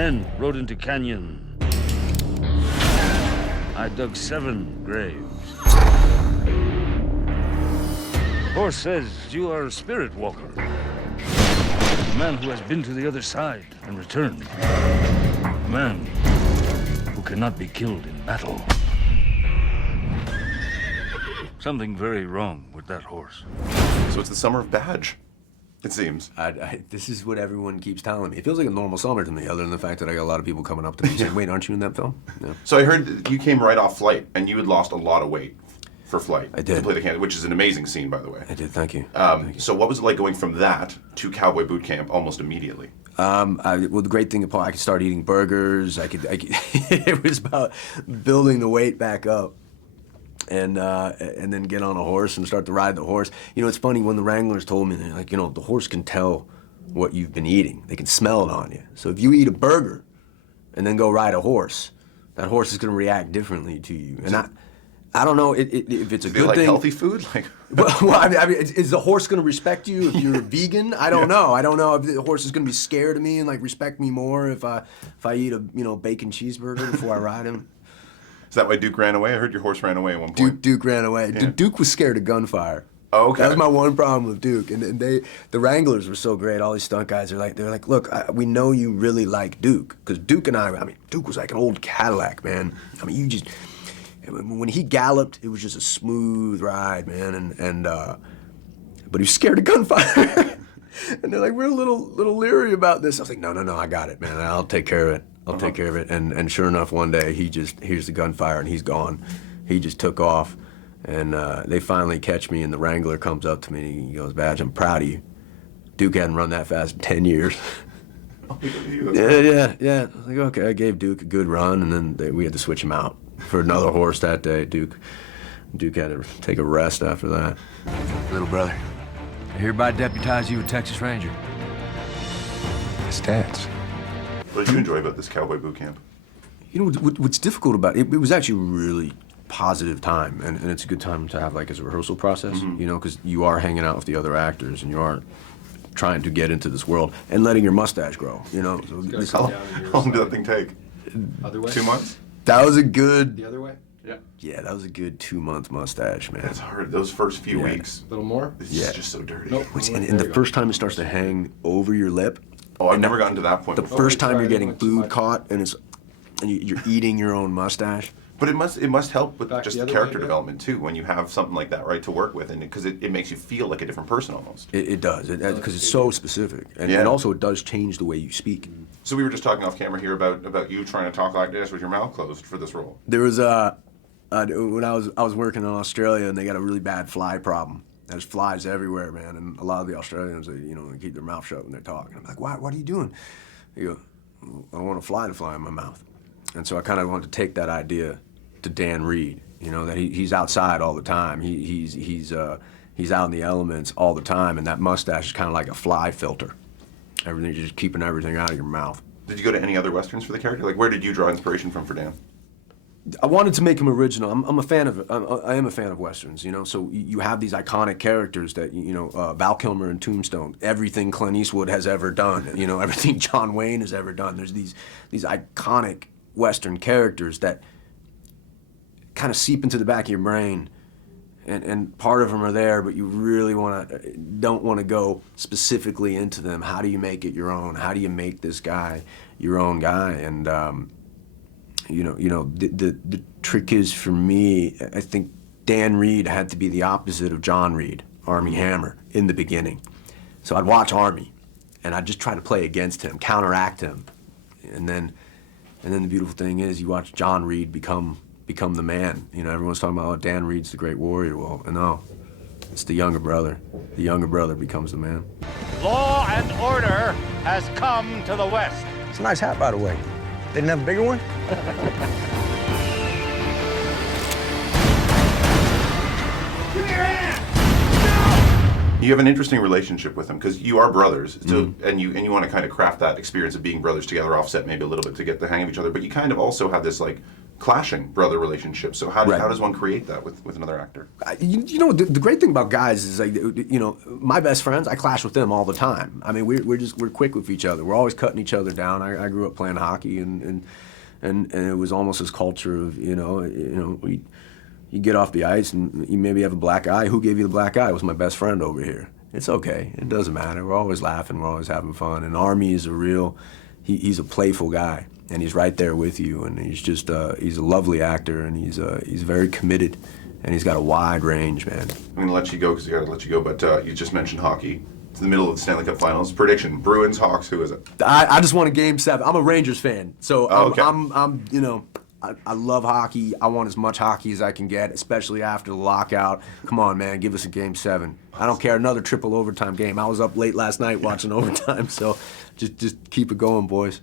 men rode into canyon. I dug 7 graves. Horse says you are a spirit walker. A man who has been to the other side and returned. A man who cannot be killed in battle. Something very wrong with that horse. So it's the summer of Badge, it seems. This is what everyone keeps telling me. It feels like a normal summer to me, other than the fact that I got a lot of people coming up to me saying, wait, aren't you in that film? Yeah. So I heard that you came right off Flight, and you had lost a lot of weight for Flight. I did. To play the candidate, which is an amazing scene, by the way. I did, thank you. So what was it like going from that to Cowboy Boot Camp almost immediately? Well, the great thing about I could start eating burgers. I could it was about building the weight back up. And then get on a horse and start to ride the horse. You know, it's funny, when the Wranglers told me, they're like, you know, the horse can tell what you've been eating. They can smell it on you. So if you eat a burger and then go ride a horse, that horse is going to react differently to you. And I don't know if it's a good like thing. Healthy food? Like, well, I mean, is the horse going to respect you if you're vegan? I don't know. I don't know if the horse is going to be scared of me and like respect me more if I eat a bacon cheeseburger before I ride him. Is that why Duke ran away? I heard your horse ran away at one point. Duke ran away. Yeah. Duke was scared of gunfire. Oh, okay. That was my one problem with Duke. And the Wranglers were so great. All these stunt guys are like, they're like, look, we know you really like Duke, because Duke and I mean, Duke was like an old Cadillac, man. I mean, when he galloped, it was just a smooth ride, man. But he was scared of gunfire. And they're like, we're a little leery about this. I was like, no, I got it, man. I'll take care of it. I'll take care of it. And sure enough, one day he just hears the gunfire and he's gone. He just took off, and they finally catch me, and the Wrangler comes up to me and he goes, Badge, I'm proud of you. Duke hadn't run that fast in 10 years. Yeah. I was like, okay, I gave Duke a good run, and then we had to switch him out for another horse that day. Duke had to take a rest after that. Little brother, I hereby deputize you a Texas Ranger. Stats. What did you enjoy about this Cowboy Boot Camp? You know, what's difficult about it, it was actually a really positive time, and it's a good time to have like as a rehearsal process, you know, because you are hanging out with the other actors, and you are trying to get into this world and letting your mustache grow, you know. So How long did that thing take? Other way? 2 months? that was a good, The other way? yeah, that was a good 2-month mustache, man. That's hard. Those first few weeks. A little more? It's Yeah. just so dirty. Nope. And the first time it starts to hang over your lip, Oh, I've never gotten to that point the before. first time tried you're it, getting went too food much. caught, and you're eating your own mustache. But it must help with Back just the the other character way, yeah. development too, when you have something like that, right, to work with, and because it makes you feel like a different person almost. It does, because it's so specific, and Yeah. also it does change the way you speak. So we were just talking off camera here about you trying to talk like this with your mouth closed for this role. There was when I was working in Australia, and they got a really bad fly problem. There's flies everywhere, man, and a lot of the Australians, they keep their mouth shut when they're talking. I'm like, what are you doing? They go, I don't want a fly to fly in my mouth. And so I kind of wanted to take that idea to Dan Reed, that he's outside all the time. He's out in the elements all the time, and that mustache is kind of like a fly filter. Everything, just keeping everything out of your mouth. Did you go to any other westerns for the character? Like, where did you draw inspiration from for Dan? I wanted to make him original. I'm a fan of. I am a fan of westerns. So you have these iconic characters that Val Kilmer in Tombstone. Everything Clint Eastwood has ever done. Everything John Wayne has ever done. There's these iconic western characters that kind of seep into the back of your brain, and part of them are there, but you really don't want to go specifically into them. How do you make it your own? How do you make this guy your own guy? And the trick is, for me, I think Dan Reed had to be the opposite of John Reed, Armie Hammer, in the beginning. So I'd watch Armie, and I'd just try to play against him, counteract him, and then the beautiful thing is, you watch John Reed become the man. Everyone's talking about, oh, Dan Reed's the great warrior. Well, no, it's the younger brother. The younger brother becomes the man. Law and order has come to the West. It's a nice hat, by the way. They didn't have a bigger one? You have an interesting relationship with him because you are brothers, so and you want to kind of craft that experience of being brothers together, offset maybe a little bit to get the hang of each other. But you kind of also have this like clashing brother relationships. So how Right. how does one create that with another actor? You know, the great thing about guys is, like, you know, my best friends, I clash with them all the time. I mean, we're quick with each other. We're always cutting each other down. I grew up playing hockey, and it was almost this culture of, you know, you get off the ice and you maybe have a black eye. Who gave you the black eye? It was my best friend over here. It's okay. It doesn't matter. We're always laughing. We're always having fun. And Army is he's a playful guy, and he's right there with you. And he's just he's a lovely actor, and he's very committed, and he's got a wide range, man. I'm going to let you go because I got to let you go, but you just mentioned hockey. It's the middle of the Stanley Cup Finals. Prediction: Bruins, Hawks. Who is it? I just want a Game 7. I'm a Rangers fan, so Okay. I'm you know, I love hockey. I want as much hockey as I can get, especially after the lockout. Come on, man, give us a Game 7. I don't care, another triple overtime game. I was up late last night watching overtime, so just keep it going, boys.